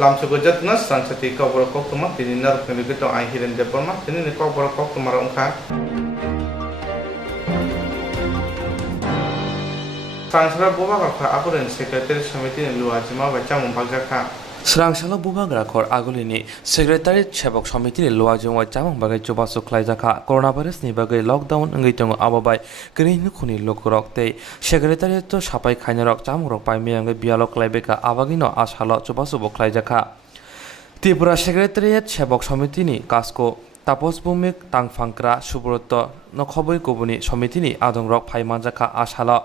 Lamsuko jatna Swrangchati Kokborok Koktwma tini narukni bikito ai hiren deporma tini ni Kokborok Koktwma ongkha Swrangchati bubagrakha aburen secretary samiti ni luajima bacham bhagjaka Swrangchati bubagrakha agulini secretary sebok samiti ni luajima chamang bagai coba suklai jaka coronavirus ni bagai lockdown ngai tongo ababai kini khuni lokorok tei secretary to sapai khainarok chamrok paime ngai bialok laibeka abagino ashalo coba suboklai jaka Tripura secretariat sebok samiti ni kasko Tapos bumik tangfangkra Subrata nokhoboi kubuni somitini adongrok phaimanjaka ashala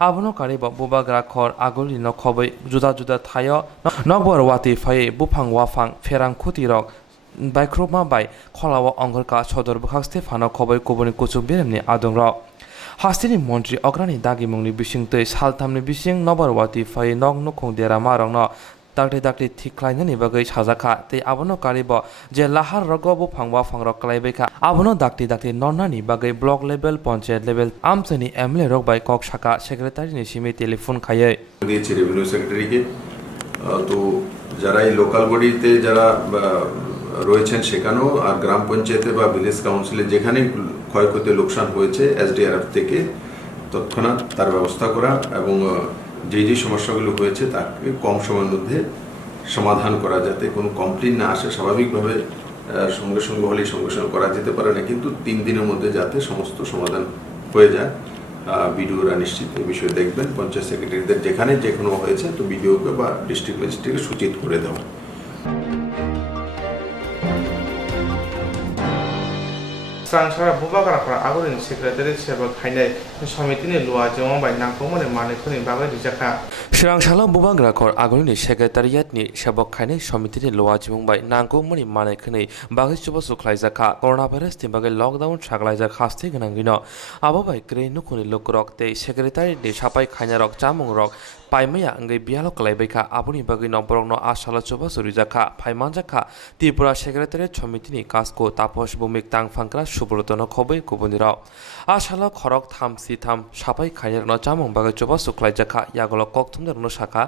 abono kariba bubagrakhor aguli nokhoboi juda juda thayo nokbor wati phai bufang wafang ferang khutirok baikroma bai kholawa angorka sodor bukhaste phano khoboi kubuni kuchuk beremni adongrok Hastini Montri Ograni Dagi Mungni Bishing Tei Saltamni Bishing Nobarwati Phai Nog Nukhong Derama Rongno Dakti Thiklainani Bagai Chazaka Tei Abono Karibo Je Lahar Rogobo Phangwa Phangrok Klaibeka Abono Dakti Nonnani Bagai Block Level Panchayat Level Amsani Emle Rok by Kok Shaka Secretary Nishimi Telephone Khaye দিয়েছে revenue সেক্রেটারিকে তো যারা এই local বডিতে যারা রয়েছেন সেখানেও আর গ্রাম পঞ্চায়েতে বা ভিলেজ কাউন্সিলে যেখানে ক্ষয়ক্ষতি লোকসান হয়েছে এসডিআরএফ থেকে তৎক্ষণাৎ তার ব্যবস্থা করা এবং যে সমস্যাগুলো হয়েছে তাকে কম সময়ের মধ্যে সমাধান করা যাতে কোনো কমপ্লেইন না আসে স্বাভাবিকভাবে সঙ্গে সঙ্গে হলেই সঙ্গে সঙ্গে করা যেতে পারে না কিন্তু 3 দিনের মধ্যে যাতে সমস্ত সমাধান হয়ে যায় বিডিওরা নিশ্চিত এই বিষয়ে দেখবেন পঞ্চায়েত সেক্রেটারিদের যেখানে যে কোনো হয়েছে তো বিডিওকে বা ডিস্ট্রিক্ট ম্যাজিস্ট্রেটকে সূচিত করে দেওয়া Swrangchati bubagrakha agulini secretary sebok khainai samitini luajima bai nangkukmani manikuni bagai rijaka Swrangchati bubagrakha agulini secretariat ni sebok khainai samitini luajima bai nangkukmani manikuni bagai coba suklai jaka coronavirus ni bagai lockdown saglai jak haste gonangino ababai krei nukhuni lokrok tei secretary ni sapai khainarok chamungrok Paimaya ngai bialok laibeka abuni bagai noborokno asala coba surijaka phaimanjaka Tripura secretariat samitini kasko tapos bumik tangfangkra Subrata khoboi kubunira asala khorok thamsi tham sapai khainarno chamung bagai coba suklai jaka yagolo Koktwma শাখা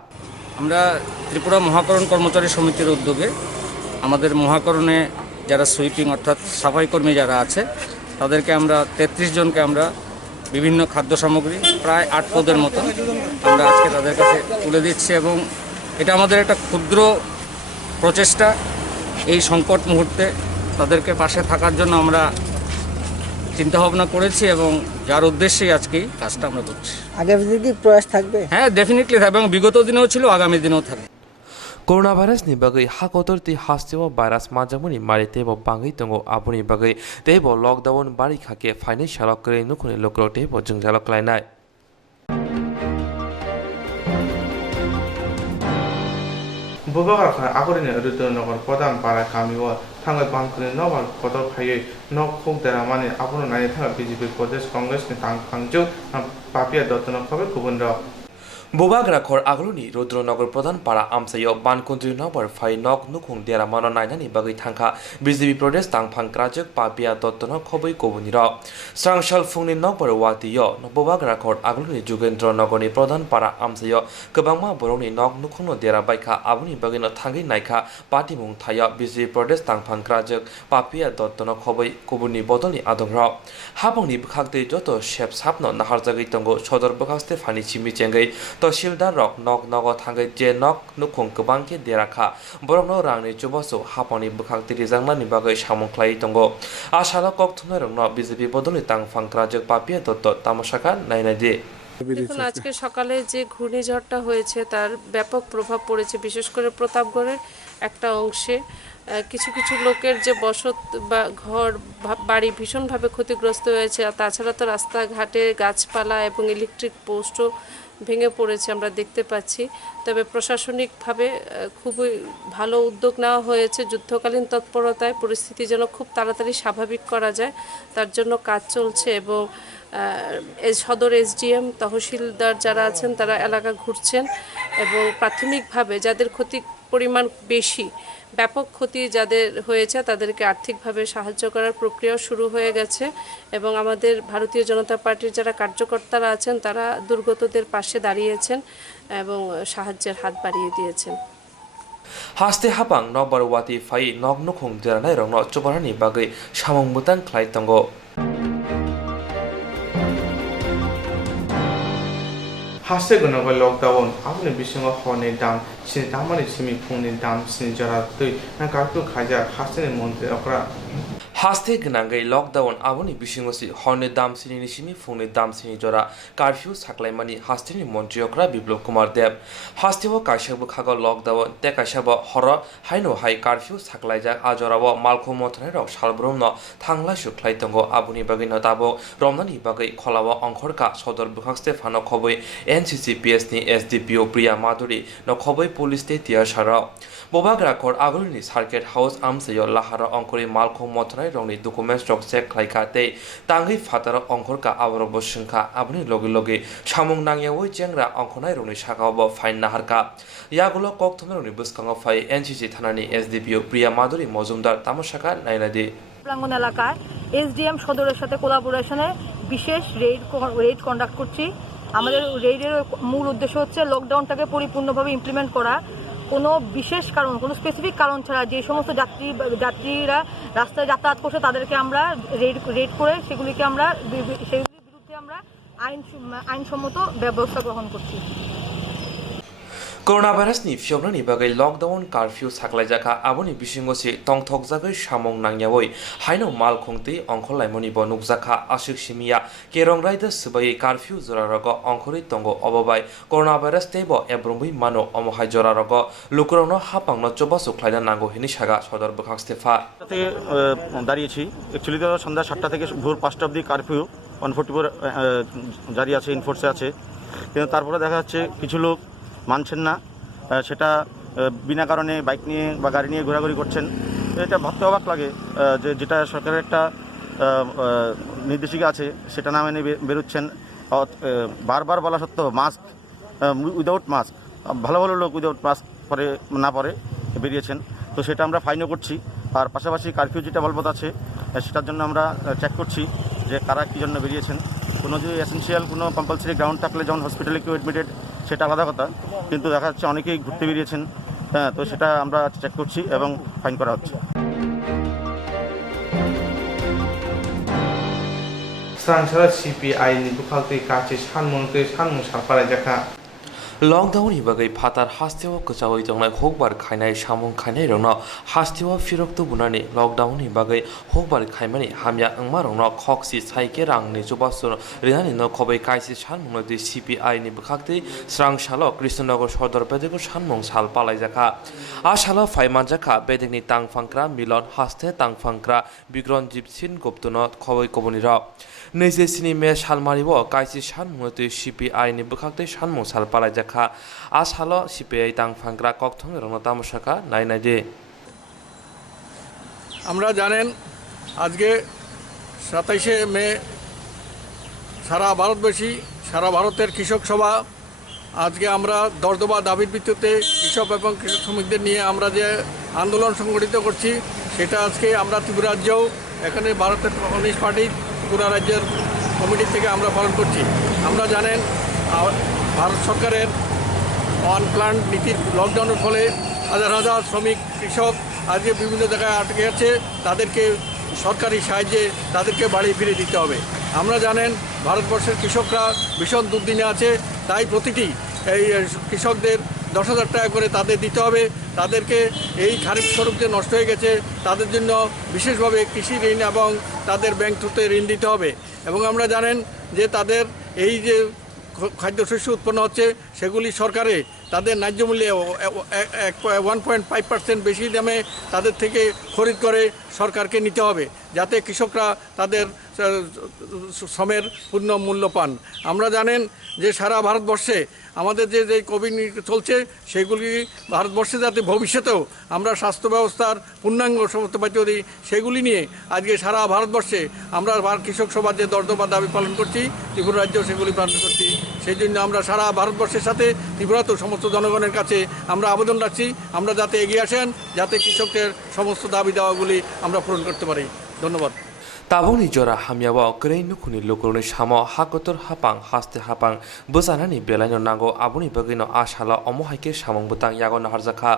আমরা ত্রিপুরা মহাকরণ কর্মচারী সমিতির উদ্যোগে আমাদের মহাকরণে যারা sweeping অর্থাৎ সাফাই কর্মী যারা আছে তাদেরকে আমরা 33 জনকে আমরা বিভিন্ন খাদ্য সামগ্রী প্রায় 8 পদের মতো আমরা আজকে তাদের কাছে তুলে দিচ্ছি এবং এটা আমাদের একটা ক্ষুদ্র প্রচেষ্টা এই সংকট মুহূর্তে তাদেরকে পাশে থাকার জন্য আমরা চিন্তা ভাবনা করেছি এবং যার উদ্দেশ্যেই আজকে কাজটা আমরা করছি আগামী দিনে প্রয়াস থাকবে হ্যাঁ ডেফিনেটলি থাকবে এবং বিগত দিনেও ছিল আগামী দিনেও থাকবে Coronavirus ni bagai hakotorti hastiwa virus majamuni mari tebo bangai tongo abuni bagai tebo lockdown bari khake financial kre nukhuni lokro tebo jungjalo klainai bubagrakha agulini rudonogor pradhan para kamiwa thangai bangkuni nobal kotor phaiye nokhok deramani abono nai thanga BJP Pradesh Congress ni tangphangju papia dotno khobe kubunra Bubagrakha aguluni Rudronogor Pradhan para amsayo bankuntri nobor phai nok nukhung dera mano nainani bagai thangkha BJP Pradesh tangphang krajak papia dotno khoboi kobunira Swrangchati phungni nobor watiyo Bubagrakha aguluni Jugendra nogoni Pradhan para amsayo kwbangma borokni nok nukhungno dera baikha abuni bagino thangai naikha patimung thaya BJP Pradesh tangphang krajak papia dotno khoboi kobuni bodolni adongra habongni bkhakte joto shep sapno naharjagai tongo sodor bkhaste phani chimi chengai Tashildar rok nok nogo thangai je nok nukhung kwbangke derakha borokno rangni chubasu haponi bkhakti rijangmani bagai samungklai tongo asala Koktwma rokno BJP bodoli tangphang krajak papia dotto tamasaka nainadi দেখুন আজকে সকালে যে ঘূর্ণিঝড়টা হয়েছে তার ব্যাপক প্রভাব পড়েছে বিশেষ করে প্রতাপগড়ের একটা অংশে কিছু কিছু লোকের যে বসত বা ঘর বাড়ি ভীষণভাবে ক্ষতিগ্রস্ত হয়েছে আর তাছাড়া তো রাস্তাঘাটে গাছপালা এবং ইলেকট্রিক পোস্টও ভেঙে পড়েছে আমরা দেখতে পাচ্ছি তবে প্রশাসনিকভাবে খুবই ভালো উদ্যোগ নেওয়া হয়েছে যুদ্ধকালীন তৎপরতায় পরিস্থিতি যেন খুব তাড়াতাড়ি স্বাভাবিক করা যায় তার জন্য কাজ চলছে এবং সদর এসডিএম তহসিলদার যারা আছেন তারা এলাকা ঘুরছেন এবং প্রাথমিকভাবে যাদের ক্ষতি পরিমাণ বেশি ব্যাপক ক্ষতি যাদের হয়েছে তাদেরকে আর্থিকভাবে সাহায্য করার প্রক্রিয়া শুরু হয়ে গেছে এবং আমাদের ভারতীয় জনতা পার্টির যারা কার্যকর্তারা আছেন তারা দুর্গতদের পাশে দাঁড়িয়েছেন এবং সাহায্যের হাত বাড়িয়ে দিয়েছেন haste hapang nokbar wati fai nok nukhung deranai rongno chobarani bagai samung butang khlai tongo 하세 그너가 록다운 아버님 비싱어 허네 담 신 담만이 심이 풍는 담 신저라 또 나가도 가자 하세는 뭔데 어그라 haste gnangai lockdown aboni bisingosi horne dam sini simi phone dam sini jora curfew saklaimani haste ni montriokra biplop kumar dev haste wa kaishabu khaga lockdown te kaishaba hora haino hai curfew saklaija ajorawa malkho mothane rok salbromno thangla suklai tongo aboni bagino tabo romnani bagai kholawa angkhorka sodor bukhaste phano khoboi NCCPS ni SDPO Priya Maduri no khoboi police te tia shara bobagra kor agulni circuit house amseyo lahara angkori malkho mothane rongni documents rok check khlaikate tangi fatara angkhorka aborok bosingkha aboni logi logi samung nangyawoi jengra angkhonai rongni sakabo fine naharka yagulo Koktwma rongni buskango phai NCC thanani SDPO Priya Maduri mojumdar tamashaka nainadi প্রাঙ্গণ এলাকায় SDM সদরের সাথে কোলাবোরেশনে বিশেষ red conduct করছি। আমাদের রেডের মূল উদ্দেশ্য হচ্ছে লকডাউনটাকে পরিপূর্ণভাবে ইমপ্লিমেন্ট করা। কোনো বিশেষ কারণ, কোনো স্পেসিফিক কারণ ছাড়া যে সমস্ত যাত্রীরা রাস্তায় যাতায়াত করছে তাদেরকে আমরা রেড করে সেগুলির বিরুদ্ধে আমরা আইনসম্মত ব্যবস্থা গ্রহণ করছি। coronavirus ni fiobnani bagai lockdown curfew saklaijaka aboni bisingosi tongthokjagai samung nangyawoi haino malkhungti ongkholaimoni bo nukjaka ashik simia kerongraida subai curfew jorarago ongkhori tongo obobai coronavirus tebo ebrombi mano omohai jorarago lukurano hapangno chobasu khlaina nango hini saga sodor bukhastefa দাঁড়িয়েছি actually তো সন্ধ্যা 7টা থেকে ভোর 5টা অবধি curfew 144 জারি আছে, ইনফোর্সে আছে, কিন্তু তারপরে দেখা যাচ্ছে কিছু লোক মানছেন না, সেটা বিনা কারণে বাইক নিয়ে বা গাড়ি নিয়ে ঘোরাঘুরি করছেন। এটা ভাবতে অবাক লাগে যে যেটা সরকারের একটা নির্দেশিকা আছে সেটা না মেনে বেরোচ্ছেন। বারবার বলা সত্ত্বেও মাস্ক উইদাউট মাস্ক, ভালো ভালো লোক উইদাউট মাস্ক না পরে বেরিয়েছেন, তো সেটা আমরা ফাইনও করছি। আর পাশাপাশি কারফিউ যেটা বলবৎ আছে সেটার জন্য আমরা চেক করছি যে কারা কী জন্য বেরিয়েছেন। কোনো যদি এসেন্সিয়াল কোনো কম্পালসারি গ্রাউন্ড থাকলে যেমন হসপিটালে কেউ অ্যাডমিটেড সেটা আলাদা কথা, কিন্তু দেখা যাচ্ছে অনেকেই ঘুরতে বেরিয়েছেন, হ্যাঁ, তো সেটা আমরা চেক করছি এবং ফাইন করা হচ্ছে। 스랑차라 CPI 니 부칼티 같이 산문의 산문 살파라자카 lockdown ni bagai phatar hastewa kachawai jongnai hokbar khainai samung khainai rongno hastewa firokto bunani lockdown ni bagai hokbar khaimani hamya angma rongno khoksi saike rangni jobasur rinani no khobai kaisi sanmung di CPI ni bukhakti Swrangchati Krishnanagar sodor bedego sanmung sal palaijaka asalo phaimanjaka bedegni tangfangkra milon haste tangfangkra bigron jipsin goptono khobai koboni ro neje sini me salmaribo kaisi sanmung di CPI ni bukhakti sanmung sal palaijaka asalo CPI tangfangkra Koktwma rongno tamashaka nainadi আমরা জানেন আজকে 27শে মে সারা ভারতবাসী, সারা ভারতের কৃষক সভা, আজকে আমরা দরদবা দাবির ভিত্তিতে কৃষক এবং কৃষক শ্রমিকদের নিয়ে আমরা যে আন্দোলন সংগঠিত করছি সেটা আজকে আমরা ত্রিপুরা রাজ্যেও এখানে ভারতের কমিউনিস্ট পার্টি ত্রিপুরা রাজ্যের কমিটি থেকে আমরা পালন করছি। আমরা জানেন ভারত সরকারের অনপ্ল্যান্ড নীতির লকডাউনের ফলে হাজার হাজার শ্রমিক কৃষক আজকে বিভিন্ন জায়গায় আটকে আছে, তাদেরকে সরকারি সাহায্যে তাদেরকে বাড়ি ফিরে দিতে হবে। আমরা জানেন ভারতবর্ষের কৃষকরা ভীষণ দুর্দিনে আছে, তাই প্রতিটি এই কৃষকদের 10,000 টাকা করে তাদের দিতে হবে। তাদেরকে এই খারিফ স্বরূপ যে নষ্ট হয়ে গেছে তাদের জন্য বিশেষভাবে কৃষি ঋণ এবং তাদের ব্যাংক থ্রুতে ঋণ দিতে হবে। এবং আমরা জানেন যে তাদের এই যে খাদ্যশস্য উৎপন্ন হচ্ছে সেগুলি সরকারে তাদের ন্যায্য মূল্যে 1.5% বেশি দামে তাদের থেকে খরিদ করে সরকারকে নিতে হবে, যাতে কৃষকরা তাদের শ্রমের পূর্ণ মূল্য পান। আমরা জানেন যে সারা ভারতবর্ষে আমাদের যে কোভিড চলছে সেগুলি ভারতবর্ষে যাতে ভবিষ্যতেও আমরা স্বাস্থ্য ব্যবস্থার পূর্ণাঙ্গ সমস্ত পাইতে দিই সেগুলি নিয়ে আজকে সারা ভারতবর্ষে আমরা কৃষক সভার যে দরদবা দাবি পালন করছি, ত্রিপুরা রাজ্যেও সেগুলি পালন করছি। সেই জন্য আমরা সারা ভারতবর্ষের সাথে ত্রিপুরাতেও সমস্ত জনগণের কাছে আমরা আবেদন রাখছি আমরা যাতে এগিয়ে আসেন, যাতে কৃষকদের সমস্ত দাবি দাওয়াগুলি আমরা পূরণ করতে পারি। ধন্যবাদ। tabungni jora hamyawa krei nukhuni lokurni samo hakotor hapang haste hapang buzanani belaino nango abuni bagino ashala omohaike samong butang yago naharjaka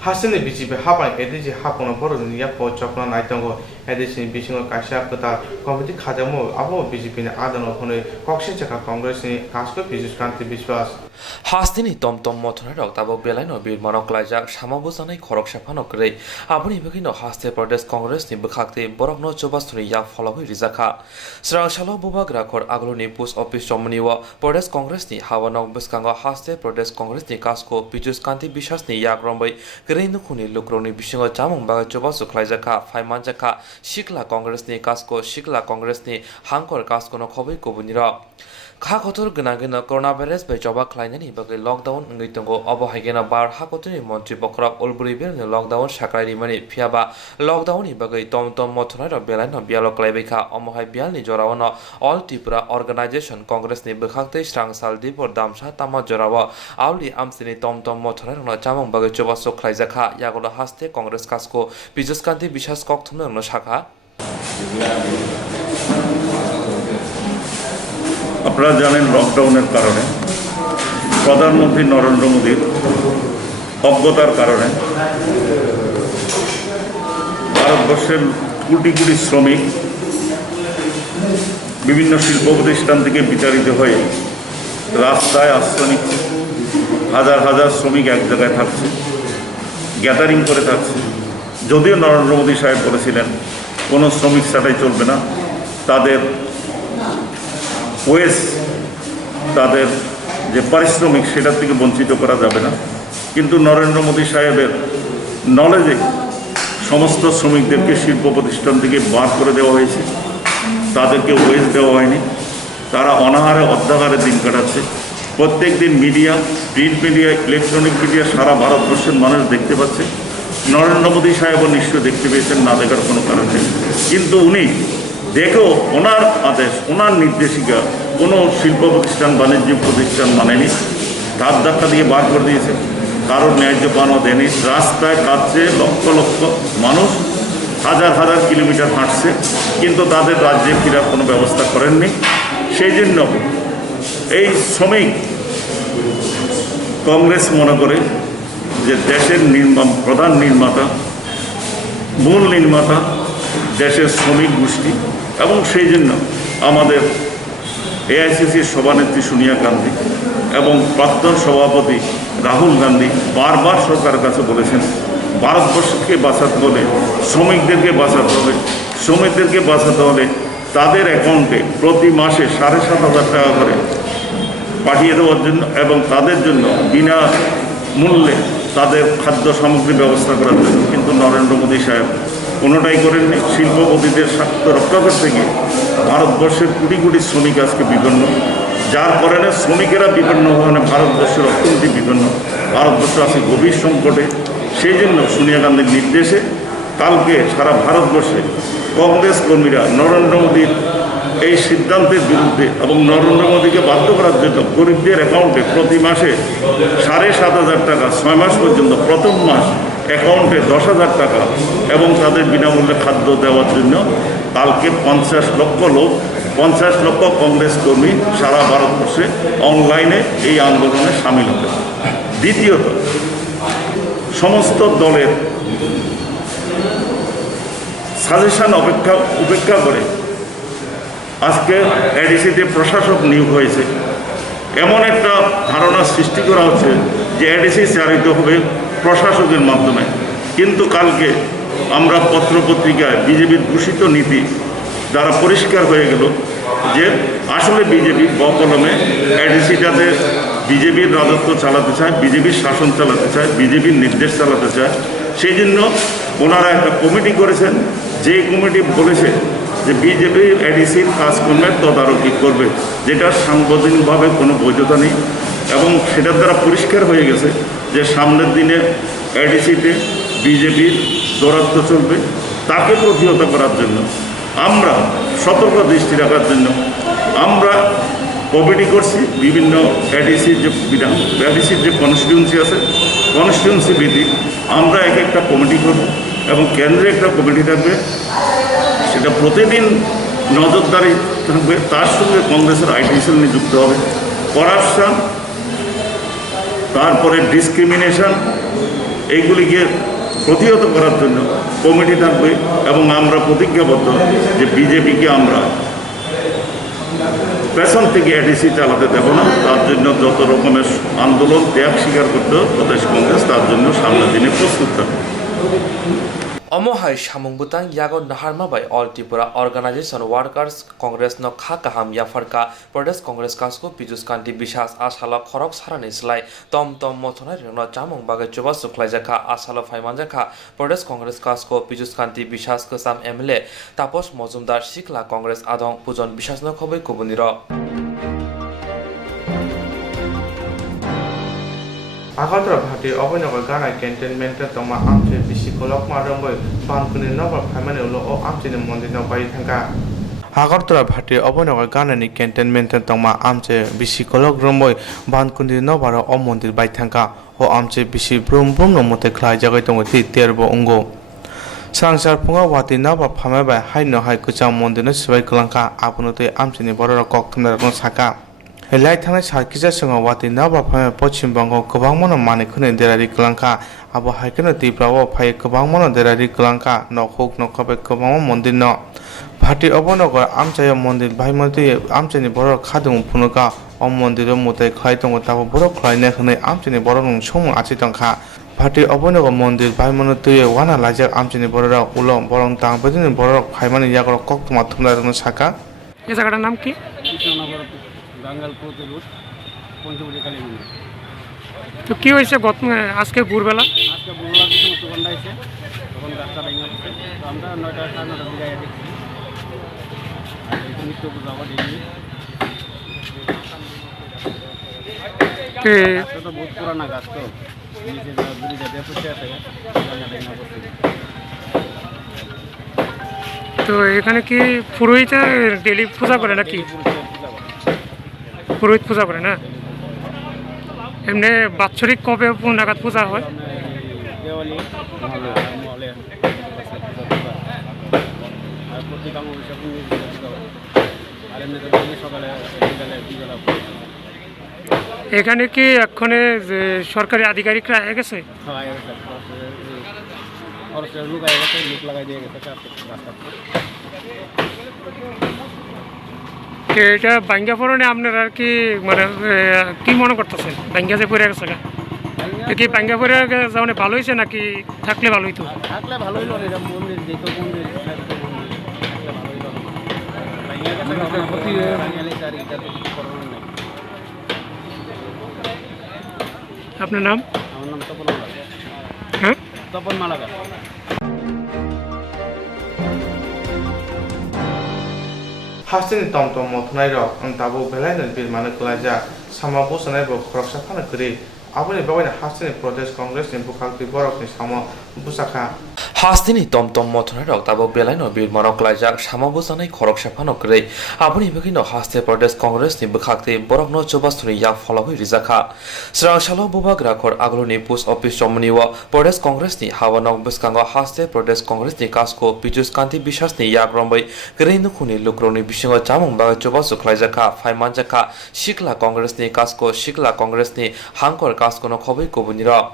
하스니 비집에 하방 에디지 하고는 버릇은 야포 접근 나이던 거 에디지 비싱어 가시아 그다 거기디 가자모 아보 비집이네 아드노 혼의 꺽신체가 컨그레스니 가스코 비즈스칸티 비스와스 হাস্তিনি টমটম মথনারক তাবক বেলাইন বীর মানক লাইজাক সামাবুজানাই খরক সাফানক রে আবনি বেকিন হাস্তে প্রদেশ কংগ্রেস নি বখাকতে বরকন চবাস্তনি ইয়া ফলহই রিজাখা স্রাংশালো বুবাগ রাখর আগলনি পোস্ট অফিস জমনিওয়া প্রদেশ কংগ্রেস নি হাওয়ানক বসকাঙ্গ হাস্তে প্রদেশ কংগ্রেস নি কাসকো বিজুস কান্তি বিশ্বাস নি ইয়াগ্রমবই গ্রেইন খুনি লুক্রনি বিসঙ্গ চামং বাগা চবাসু খাইজাখা ফাইমানজাখা শিকলা কংগ্রেস নি কাসকো শিকলা কংগ্রেস নি হাংকর কাসকনো খবই কবুনিরা খা খতর গনা গনা করোনা ভাইরাস বে জবা খাইনানি বাকে লকডাউন ngaitongo অবহাইগেনা বার হাকতনি মন্ত্রী বখরাব অলবুরি বেরনে লকডাউন সাকারি মানি ফিয়াবা লকডাউন নি বাকে টমটম মথনার বেলাইন বিয়ালক লাইবেখা অমহাই বিয়ালনি জরাওন অল ত্রিপুরা অর্গানাইজেশন কংগ্রেস নি বখাকতে স্রাংসাল দিপর দামসা তামা জরাওয়া আউলি আমসিনি টমটম মথনার ন চামং বাকে চবাসো খাইজাখা ইয়াগল হাস্তে কংগ্রেস কাসকো বিজসকান্তি বিশ্বাস কক্তম শাখা আপনারা জানেন লকডাউনের কারণে প্রধানমন্ত্রী নরেন্দ্র মোদীর অজ্ঞতার কারণে ভারতবর্ষের কোটি কোটি শ্রমিক বিভিন্ন শিল্প প্রতিষ্ঠান থেকে বিতাড়িত হয়ে রাস্তায় আশ্রয় নিচ্ছে। হাজার হাজার শ্রমিক এক জায়গায় থাকছে, গ্যাদারিং করে থাকছে। যদিও নরেন্দ্র মোদী সাহেব বলেছিলেন কোনো শ্রমিক ছাঁটাই চলবে না, তাদের ওয়েজ তাদের যে পারিশ্রমিক সেটার থেকে বঞ্চিত করা যাবে না, কিন্তু নরেন্দ্র মোদী সাহেবের নলেজে সমস্ত শ্রমিকদেরকে শিল্প প্রতিষ্ঠান থেকে বার করে দেওয়া হয়েছে, তাদেরকে ওয়েজ দেওয়া হয়নি। তারা অনাহারে অর্ধাহারে দিন কাটাচ্ছে। প্রত্যেক দিন media, print media, electronic media সারা ভারতবর্ষের মানুষ দেখতে পাচ্ছে। নরেন্দ্র মোদী সাহেবও নিশ্চয় দেখতে পেয়েছেন, না দেখার কোনো কারণ নেই। কিন্তু উনি দেখেও ওনার আদেশ, ওনার নির্দেশিকা কোনো শিল্প প্রতিষ্ঠান, বাণিজ্যিক প্রতিষ্ঠান মানেনি, ধার ধাক্কা দিয়ে বার করে দিয়েছে। কারোর ন্যায্য পানও দেয়নি। রাস্তায় কাটছে, লক্ষ লক্ষ মানুষ হাজার হাজার কিলোমিটার হাঁটছে, কিন্তু তাদের রাজ্যে ফেরার কোনো ব্যবস্থা করেননি। সেই জন্য এই শ্রমিক কংগ্রেস মনে করে যে দেশের প্রধান নির্মাতা, মূল নির্মাতা দেশের শ্রমিক গোষ্ঠী, এবং সেই জন্য আমাদের এআইসিসির সভানেত্রী সোনিয়া গান্ধী এবং প্রাক্তন সভাপতি রাহুল গান্ধী বারবার সরকারের কাছে বলেছেন ভারতবর্ষকে বাঁচাতে হলে শ্রমিকদেরকে বাঁচাতে হবে। শ্রমিকদেরকে বাঁচাতে হলে তাদের অ্যাকাউন্টে প্রতি মাসে 7,500 টাকা করে পাঠিয়ে দেওয়ার জন্য এবং তাদের জন্য বিনা মূল্যে তাদের খাদ্য সামগ্রী ব্যবস্থা করার জন্য। কিন্তু নরেন্দ্র মোদী সাহেব কোনোটাই করেননি। শিল্পপতিদের স্বার্থ রক্ষা করতে গিয়ে ভারতবর্ষের কোটি কোটি শ্রমিক আজকে বিপন্ন, যার কারণে শ্রমিকেরা বিপন্ন হওয়ানে ভারতবর্ষের অর্থনীতি বিপন্ন। ভারতবর্ষ আছে গভীর সংকটে। সেই জন্য সোনিয়া গান্ধীর নির্দেশে কালকে সারা ভারতবর্ষে কংগ্রেস কর্মীরা নরেন্দ্র মোদীর এই সিদ্ধান্তের বিরুদ্ধে এবং নরেন্দ্র মোদীকে বাধ্য করার জন্য গরিবদের অ্যাকাউন্টে প্রতি মাসে 7,500 টাকা, 6 মাস পর্যন্ত, প্রথম মাস অ্যাকাউন্টে 10,000 টাকা এবং তাদের বিনামূল্যে খাদ্য দেওয়ার জন্য কালকে 50 লক্ষ লোক, 50 লক্ষ কংগ্রেস কর্মী সারা ভারতবর্ষে অনলাইনে এই আন্দোলনে সামিল হবে। দ্বিতীয়ত, সমস্ত দলের সাজেশন উপেক্ষা করে আজকে এডিসিতে প্রশাসক নিয়োগ হয়েছে। এমন একটা ধারণা সৃষ্টি করা হচ্ছে যে এডিসি চালিত হবে প্রশাসকের মাধ্যমে, কিন্তু কালকে আমরা পত্রপত্রিকায় বিজেপির ঘোষিত নীতি দ্বারা পরিষ্কার হয়ে গেল যে আসলে বিজেপি বকলমে এডিসিটাতে বিজেপির রাজত্ব চালাতে চায়, বিজেপির শাসন চালাতে চায়, বিজেপির নির্দেশ চালাতে চায়। সেই জন্য ওনারা একটা কমিটি করেছেন, যে কমিটি বলেছে যে বিজেপি এডিসির কাজকর্মের তদারকি করবে, যেটা সাংবিধানিকভাবে কোনো বৈধতা নেই। এবং সেটার দ্বারা পরিষ্কার হয়ে গেছে যে সামনের দিনে এডিসিতে বিজেপির দৌরাত্ম্য চলবে। তাকে প্রতিহত করার জন্য আমরা সতর্ক দৃষ্টি রাখার জন্য আমরা কমিটি করছি। বিভিন্ন এডিসির যে কনস্টিটিউন্সি আছে, কনস্টিটিউন্সি ভিত্তিক আমরা এক একটা কমিটি করব এবং কেন্দ্রে একটা কমিটি থাকবে, সেটা প্রতিদিন নজরদারি থাকবে। তার সঙ্গে কংগ্রেসের আইটি সেল নিযুক্ত হবে। করাপশান, তারপরে ডিসক্রিমিনেশন, এইগুলিকে প্রতিহত করার জন্য কমিটি থাকবে এবং আমরা প্রতিজ্ঞাবদ্ধ যে বিজেপিকে আমরা পেছন থেকে এডিসি চালাতে দেব না। তার জন্য যত রকমের আন্দোলন ত্যাগ স্বীকার করতে প্রদেশ কংগ্রেস তার জন্য সামনের দিনে প্রস্তুত থাকবে। Omohai Shamungbutang Yago Naharmabai All Tripura Organization Workers Congress no Khakaham Yafarka Pradesh Congress Kasko Pijus Kanti Bishas Ashala Khorok Sarani Slai Tom Motonai no Chamung Baga Chuba Suklajaka Ashala Faimanjaka Pradesh Congress Kasko Pijus Kanti Bishas Kosam MLA Tapos Mozumdar Shikla Congress Adong Pujon Bishas no Kobe Kubuniro Agadra Bhati Obanaga Gana Cantonment Toma Amte Bishkolokma Rumboy Bankuni Nova Pamano or Amte Mondino Baitanga Agadra Bhati Obanaga Gana Cantonment Toma Amte Bishikolok Rumboy Bankuni Nova or Mondi Baitanga or Amte Bishi Brum Brum no Mote Klai Jagaton Terbo Ungo Sangsar Punga Wati Nava Pamaba Haino Haikucha Mondino Svekalanka Apunote Amtini Border Koktwma Saka Light Hana Sakisa Sanga Wati Nava Pame Pochim Bango Kobangmono Manikun Derari Klanka Abo Haikano Tibrawo Pai Kobangmono Derari Klanka no Hok no Kobe Kobang Mondino Party Obonogo Amchaya Mondin Baimoti Amchani Boro Kadum Punuka on Mondiro Mute Klaiton Tabo Boro Klainekane Amchani Boron Chum Achitonka Party Obonogo Mondil Baimonotu Wana Laja Amchani Boro Ulong Borong Tang Bedin Boro Haimani Yago Koktwma Tumla Saka এই জায়গাটার নাম কি? তো কি হয়েছে আজকে ভোরবেলা? আজকে ভোরবেলা কিছু উত্তরবন্ধ আছে, তখন গাছটা ভেঙে পড়ছে। তো আমরা 9টা সাড়ে 9টার দিকে দেখছি আর এই নিত্য পূজা আবার দেখি। গাছটা তো বহুত পুরানা গাছ, তো নিচে দুরিটা দিয়ে পড়ছে আছে ভেঙে পড়ছে। তো এখানে কি পুরোহিত ডেলি পূজা করে নাকি? পুরোহিত পূজা করে না? এমনি বাৎসরিক কবে নাগাদ পূজা হয়? এখানে কি এক্ষণে সরকারি আধিকারিকরা হয়ে গেছে? এটা বাঙ্গা পড়নে আপনারা আর কি মানে কি মনে করতেছেন? বাঙ্গা যে পড়ে গেছে কি বাঙ্গা পড়ে যাওয়া ভালো হয়েছে নাকি থাকলে ভালো হইতো? থাকলে ভালো হইলো, মন্দির যেত মন্দির আপনার নাম? আমার নাম তপন মালাকার। হ্যাঁ, Tapan Malakar. Hasini Tom Motonairo and Tabo Belen and Bill Manakulaja Sama Bosanebo Krokshapana Kuri Abuni Bawin Hasini Protest Congress in Bukaki Borok in Sama Busaka Hastini Tom Motonero Tabo Belano Bir Monoklajak Shamabusane Korok Shapanokre Abuni Bukino Haste Protest Congress in Bukakti Borokno Chobasturi Ya follow Rizaka Swrangchati Bubagrakor Agroni Post Office Somniwa Protest Congress ni Havanok Buskango Haste Protest Congress ni Kasko Pijus Kanti Bishas ni Yagrombai Green Kuni Lukroni Bishingo Chamung Baga Chobasu Klajaka Faimanjaka Shikla Congress ni Kasko Shikla Congress ni Hankor Kasko no Kobe Kubunira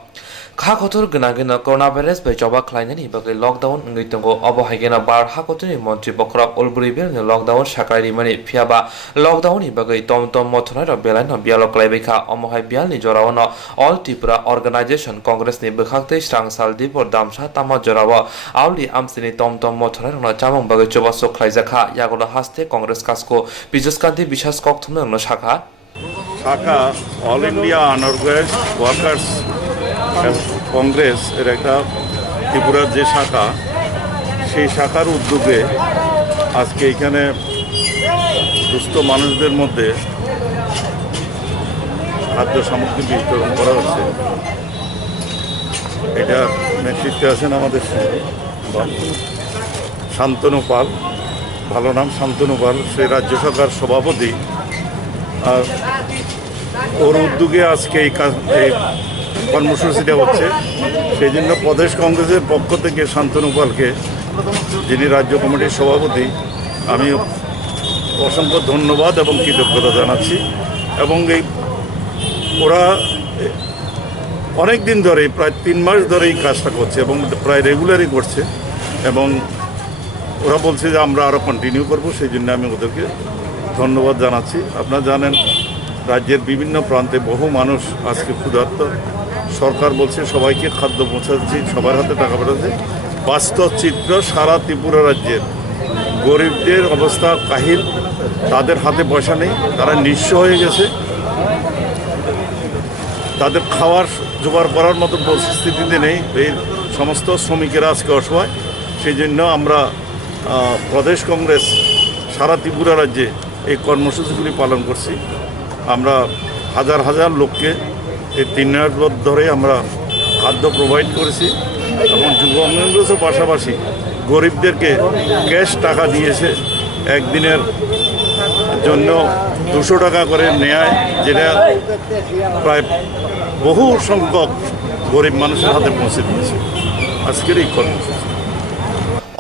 Kakotur Gnagina Coronavirus by Joba Kleinani Lockdown Nitongo Obohagena Bar Hakotuni Montri Bokrop Ulbribil Lockdown Shakari Mani Piaba Lockdown Ibagi Tom Motonero Belano Bialo Klebeka Omohai Bialni Jorawana All Tripura Organization Congress ni Bukakte Swrangchati or Damsha Tama Jorawa Auli Amsini Tom Motonero Chamong Baga Chobaso Klaizaka Yagola Haste Congress Kasko Pijus Kanti Bishas Koktwma no Shaka শাখা all India unorganised workers Congress এর একটা ত্রিপুরার যে শাখা, সেই শাখার উদ্যোগে আজকে এখানে দুস্থ মানুষদের মধ্যে খাদ্য সামগ্রী বিতরণ করা হচ্ছে। এটা নেতৃত্বে আছেন আমাদের শান্তনু পাল, ভালো নাম শান্তনু পাল, সে রাজ্য শাখার সভাপতি। আর ওর উদ্যোগে আজকে এই কর্মসূচিটা হচ্ছে, সেই জন্য প্রদেশ কংগ্রেসের পক্ষ থেকে শান্তনু পালকে, যিনি রাজ্য কমিটির সভাপতি, আমি অসংখ্য ধন্যবাদ এবং কৃতজ্ঞতা জানাচ্ছি। এবং ওরা অনেক দিন ধরে প্রায় 3 মাস ধরে এই কাজটা করছে এবং প্রায় রেগুলারই করছে এবং ওরা বলছে যে আমরা আরও কন্টিনিউ করবো, সেই জন্য আমি ওদেরকে ধন্যবাদ জানাচ্ছি। আপনারা জানেন রাজ্যের বিভিন্ন প্রান্তে বহু মানুষ আজকে ক্ষুধার্ত, সরকার বলছে সবাইকে খাদ্য পৌঁছাচ্ছি, সবার হাতে টাকা পাঠাচ্ছে। বাস্তব চিত্র সারা ত্রিপুরা রাজ্যের গরিবদের অবস্থা কাহিল, তাদের হাতে পয়সা নেই, তারা নিঃস্ব হয়ে গেছে, তাদের খাওয়ার জোগাড় করার মতো পরিস্থিতিতে নেই। এই সমস্ত শ্রমিকেরা আজকে অসহায়। সেই জন্য আমরা প্রদেশ কংগ্রেস সারা ত্রিপুরা রাজ্যে এই কর্মসূচিগুলি পালন করছি। আমরা হাজার হাজার লোককে এই 3 মাস ধরে আমরা খাদ্য প্রোভাইড করেছি এবং যুব কংগ্রেসের পাশাপাশি গরিবদেরকে ক্যাশ টাকা দিয়েছে। একদিনের জন্য 200 টাকা করে নেয়, যেটা প্রায় বহু সংখ্যক গরিব মানুষের হাতে পৌঁছে দিয়েছে আজকের এই কর্মসূচি।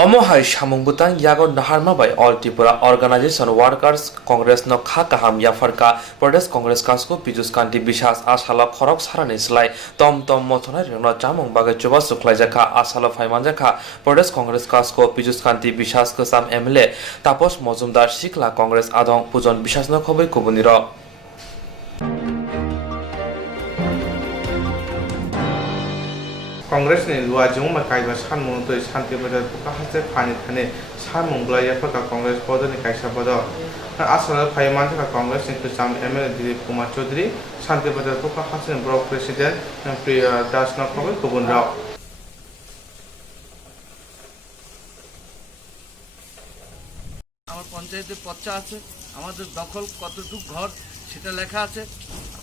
Omohai Shamungbutan Yago Naharmabai All Tripura Organization Workers Congress no Khakaham Yafarka Pradesh Congress Kasko Pijus Kanti Bishas Ashala Khorok Sarani Slai Tom Motonai Reno Chamung Baga Chuba Suklajaka Ashala Faimanjaka Pradesh Congress Kasko Pijus Kanti Bishas Kusam MLA Tapos Mozumdar Shikla Congress Adong Pujon Bishas no Khobai Kubuniro Congress ने लुआजों में कायबा सानमुं तो शांति बजार पुका हासे फानि थाने सानमुंगला याफका कांग्रेस पदनि कायसा पद आसाम फाइमान का कांग्रेस ने कुसाम MLA Dilip Kumar Chaudhary शांति बजार पुका हासे block president प्रिय दास नखबे गुबुन राव আমার পঞ্চায়েতের পর্চা আছে, আমাদের দখল কতটুকু ঘর সেটা লেখা আছে।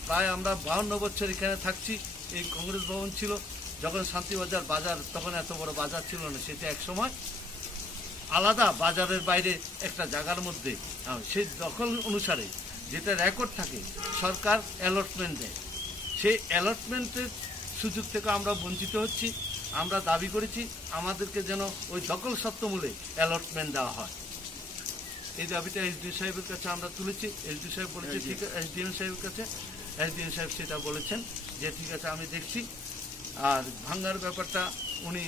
প্রায় আমরা 52 বছর এখানে থাকছি। এই কংগ্রেস ভবন ছিল যখন শান্তিবাজার বাজার, তখন এত বড় বাজার ছিল না, সেটা এক সময় আলাদা বাজারের বাইরে একটা জায়গার মধ্যে সেই দখল অনুসারে যেটা রেকর্ড থাকে সরকার অ্যালটমেন্ট দেয়, সেই অ্যালটমেন্টের সুযোগ থেকে আমরা বঞ্চিত হচ্ছি। আমরা দাবি করেছি আমাদেরকে যেন ওই দখল সত্ত্বমূলে অ্যালটমেন্ট দেওয়া হয়। এই দাবিটা এসডিএম সাহেবের কাছে আমরা তুলেছি। এসডিএম সাহেব বলেছে ঠিক আছে, এসডিএম সাহেবের কাছে এসডিএম সাহেব সেটা বলেছেন যে ঠিক আছে আমি দেখছি। আর ভাঙ্গার ব্যাপারটা উনি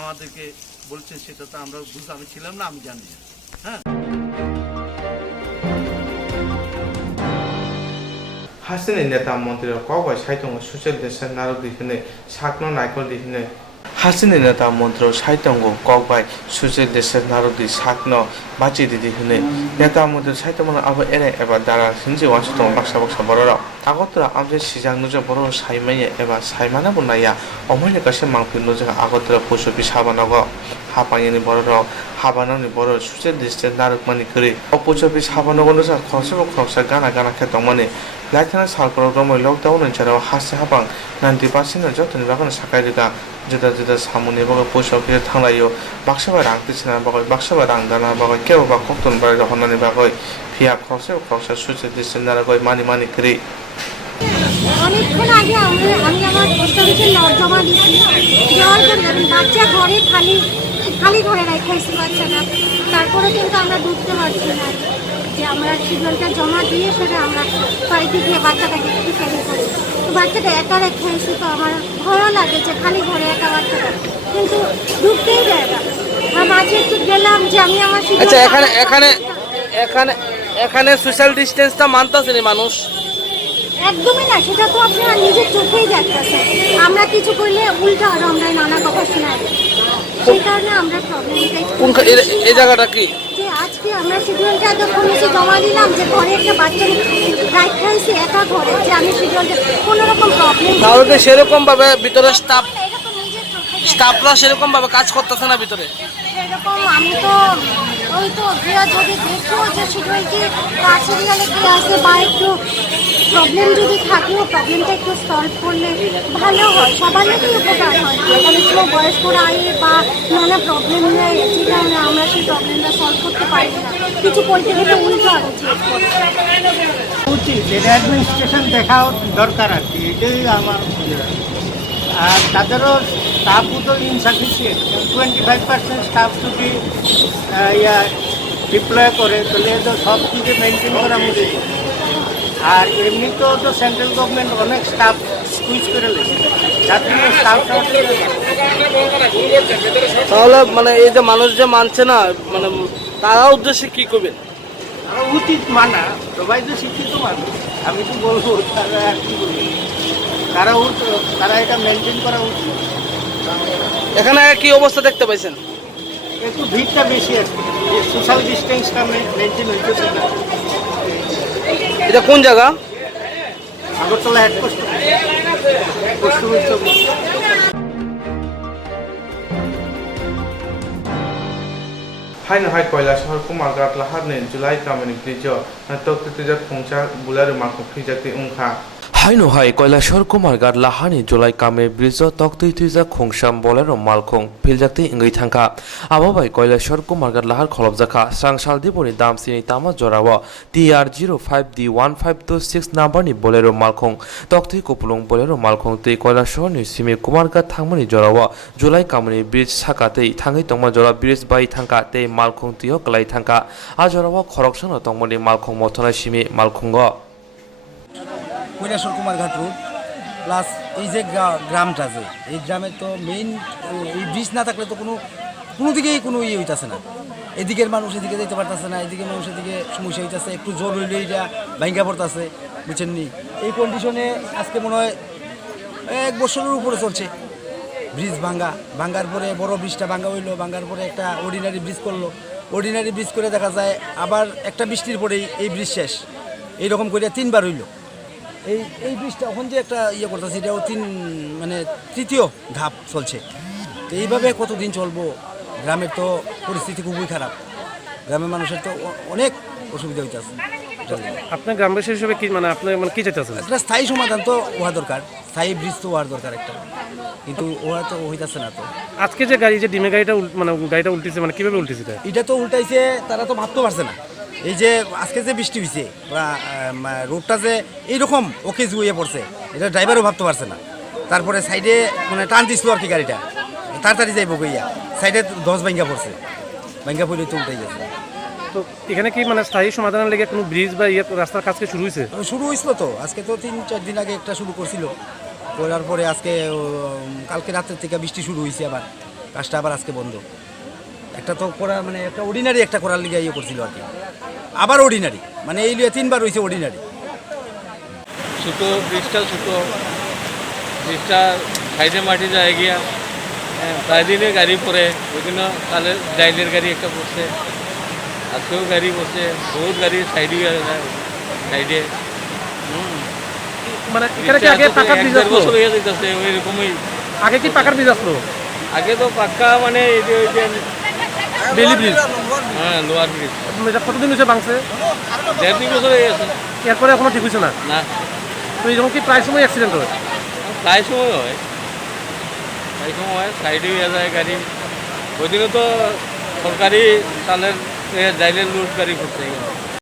আমাদেরকে বলছেন, সেটা তো আমরা বুঝতে, আমি ছিলাম না, আমি জানি না। হ্যাঁ, हासिन नेता मन्त्री कबाय साइतंग ससियेल देशन नारक दिखने साकनो नायकल दिखने हासिन नेता मन्त्री साइतंग कबाय ससियेल देशन नारक दि साकनो बाचि दिखने नेता मन्त्री साइतंग अब एने एबा दारा सिनजि वासुतंग बाक्सा बाक्सा बररा आगतरा आमजे सिजां नुजे बर साइमाये एबा साइमाना बनाया अमयने कासे मांगफिन नुजे आगतरा पोसोपि साबानागो हापायनि बररा हाबानानि बर ससियेल देशन नारक मानि करे अपोसोपि साबानागो नुजा खरसेबो खरसा गाना गाना खेतंमाने लाइथाना सालफोराव दमै लकडाउन ओनसोलाव हासे हाबां 90% जतनि बागन साकायरिगा जुदा जुदा सामुनि बागै पोसोपि थांलायो बाक्साबा रां तिसना बागै बाक्साबा रां दाना बागै केवबा कक्टन बागै हननानि बागै फिया खरसेबो खरसा ससियेल देशन नारक मानि करे অনেকক্ষণ আগে আমি আমার পোস্ট অফিসে জমা দিচ্ছি, দেওয়ার পরে বাচ্চা ঘরে খালি ঘরে রেখেছি বাচ্চাটা, তারপরে কিন্তু আমরা ঢুকতে পারছি না যে আমরা শিডিউলটা জমা দিয়ে সেটা আমরা বাড়িতে গিয়ে বাচ্চাটাকে একটু ফেলে করি। তো বাচ্চাটা একা রেখেছি, তো আমার ভয়ও লাগে যে খালি ঘরে একা বাচ্চাটা, কিন্তু ঢুকতেই দেয় না। আর মাঝে একটু গেলাম যে আমি আমার আচ্ছা, এখানে সোশ্যাল ডিস্টেন্সটা মানতেছে না মানুষ? একদমই না, সেটা তো আপনারা নিজের চোখেই দেখতেছেন। আমরা কিছু করলে উল্টা আরো আমরা নানা কথা শোনাই, সেই কারণে আমরা এই জায়গাটা কি যে আজকে আমরা শিডিউলটা যখন এসে জমা দিলাম যে ঘরে একটা বাচ্চা রাইট খাইছি একা ঘরে, যে আমি শিডিউলটা কোনো রকম প্রবলেম তাহলে সেরকম ভাবে ভিতরে স্টাফরা সেরকম ভাবে কাজ করতেছে না ভিতরে সেরকম। আমি তো ওই তো যদি দেখো যে শিডিউল কি সিরিয়ালে কি আছে বা একটু প্রবলেম যদি থাকেও প্রবলেমটা একটু সলভ করলে ভালো হয়, সবারই উপকার হয়। অনেক সময় বয়স্করা আয়ে বা নানা প্রবলেম নেই, যে কারণে আমরা সেই প্রবলেমটা সলভ করতে পারি না, কিছু করতে গেলে উল্টো আরো চেক করি উচিত। এটা অ্যাডমিনিস্ট্রেশন দেখা দরকার আর কি, এটাই আমার। আর তাদেরও স্টাফও তো ইনসাফিসিয়েন্ট, 25% স্টাফ যদি ডিপ্লয় করে তাহলে তো সব কিছু মেনটেন করা মুশকিল। আর এমনিতেও তো সেন্ট্রাল গভর্নমেন্ট অনেক স্টাফ সুইচ করে লেছে, যার জন্য স্টাফ তাহলে মানে এই যে মানুষ যে মানছে না, মানে তারা উদ্দেশ্যে কি করবেন? উচিত মানা, সবাই তো শিক্ষিত মানুষ, আমি তো বলবো তারা আর কি বলবো, তারা এটা মেনটেন করা উচিত। এখানে কি অবস্থা দেখতে পাইছেন? একটু ভিড়টা বেশি আছে, সোশ্যাল ডিস্টেন্সটা মেনটেন হইতেছে না। এটা কোন জায়গা? আগরতলা হেডপোস্ট পশ্চিম উৎসব। Haino hai Kailasahar Kumargat Laharne July Kamani Brijo Toktija Khongcha Bularu Marko Pijati Unkha হাইনো হাই কৈলাসর কুমারগার লাহানি জুলাই কামে ব্রিজ তক্তই তুইজা খংসাম বলের মালখং ফিলজাকতে ইংগৈ থাঙ্কা আবাবাই কৈলাসর কুমারগার লাহার খলবজাখা সাংসাল দিবনি দাম সিনি তামা জরাও TR05D15226 নাম্বারনি বলের মালখং তক্তই কুপুলং বলের মালখং তৈ কৈলাসরনি সিমি কুমারগার থাংমনি জরাও জুলাই কামনি ব্রিজ সাকাতেই থাঙ্গৈ তংমা জরা ব্রিজ বাই থাঙ্কা তৈ মালখং তিও কলাই থাঙ্কা আ জরাও খরকসন তংমনি মালখং মথনাই সিমি মালখংগ কৈলাসর কুমারঘাট রোড প্লাস এই যে গ্রামটা আছে, এই গ্রামে তো মেইন এই ব্রিজ না থাকলে তো কোনো দিকেই কোনো ইয়ে হইতেছে না। এদিকের মানুষ এদিকে যেতে পারতেছে না, এদিকে মানুষ এদিকে সমস্যা হইতেছে, একটু জোর হইলে এটা ভাঙ্গা পড়তেছে, বুঝছেন নি? এই কন্ডিশনে আজকে মনে হয় 1 বছরের উপরে চলছে ব্রিজ ভাঙ্গার পরে বড় ব্রিজটা ভাঙ্গা হইলো, ভাঙ্গার পরে একটা অর্ডিনারি ব্রিজ করলো, অর্ডিনারি ব্রিজ করে দেখা যায় আবার একটা বৃষ্টির পরেই এই ব্রিজ শেষ, এইরকম করে 3বার হইলো। এই ব্রিজটা এখন যে একটা ইয়ে করতেছে, এটাও মানে তৃতীয় ধাপ চলছে। তো এইভাবে কতদিন চলবো? গ্রামের তো পরিস্থিতি খুবই খারাপ, গ্রামের মানুষের তো অনেক অসুবিধা হইতেছে। আপনার গ্রামবাসী হিসেবে কি মানে আপনি মানে কি চাইতেছেন? একটা স্থায়ী সমাধান তো হওয়া দরকার, স্থায়ী ব্রিজ তো হওয়ার দরকার একটা, কিন্তু ওরা তো হইতেছে না। তো আজকে যে গাড়ি যে ডিমে গাড়িটা মানে গাড়িটা উল্টেছে, মানে কিভাবে উল্টেছে? এটা তো উল্টাইছে, তারা তো ভাবতে পারছে না। এই যে আজকে যে বৃষ্টি হয়েছে বা রোডটা যে এইরকম ওকে জুয়ে পড়ছে, এটা ড্রাইভারও ভাবতে পারছে না। তারপরে সাইডে মানে টান দিছিল আর কি, গাড়িটা তাড়াতাড়ি যাইব গইয়া, সাইডে 10 ভাঙ্গা পড়ছে, ভাঙ্গা পড়লে তো উল্টাই গেছে। তো এখানে কি মানে স্থায়ী সমাধানের লেগে কোনো ব্রিজ বা রাস্তার কাজ কি শুরু হয়েছে? শুরু হয়েছিল তো, আজকে তো 3-4 দিন আগে একটা শুরু করছিল, করার পরে আজকে কালকে রাতের থেকে বৃষ্টি শুরু হয়েছে, আবার কাজটা আবার আজকে বন্ধ। একটা তো করা মানে একটা অর্ডিনারি একটা করার লিগে ইয়ে করছিল আর কি, আবার অর্ডিনারি মানে এই লিয়ে 3বার হয়েছে অর্ডিনারি। ছোটো ব্রিজটা সাইডে মাটি যায় গিয়া, প্রায় দিনে গাড়ি পড়ে, ওই জন্য তাহলে ডাইলের গাড়ি একটা পড়ছে, আজকেও গাড়ি পড়ছে, বহুত গাড়ি সাইডে মানে এখানে কি আগে পাকা ব্রিজ আসলো? বছর হয়ে যাইতেছে ওইরকমই। আগে কি পাকার ব্রিজ আসলো? আগে তো পাক্কা মানে এই যে বেলি ব্রিজ, হ্যাঁ লোয়ার ব্রিজ। এটা কতদিন হয়েছে ভাঙছে? 1.5-2 বছর হয়ে গেছে। এরপরে এখনো ঠিক হয়েছে না? না। তো এরকম কি প্রায় সময় অ্যাক্সিডেন্ট হয়? প্রায় সময় হয়, সাইডে হয়ে যায় গাড়ি। ওই দিনে তো সরকারি চালের ডাইলের লোড গাড়ি করছে।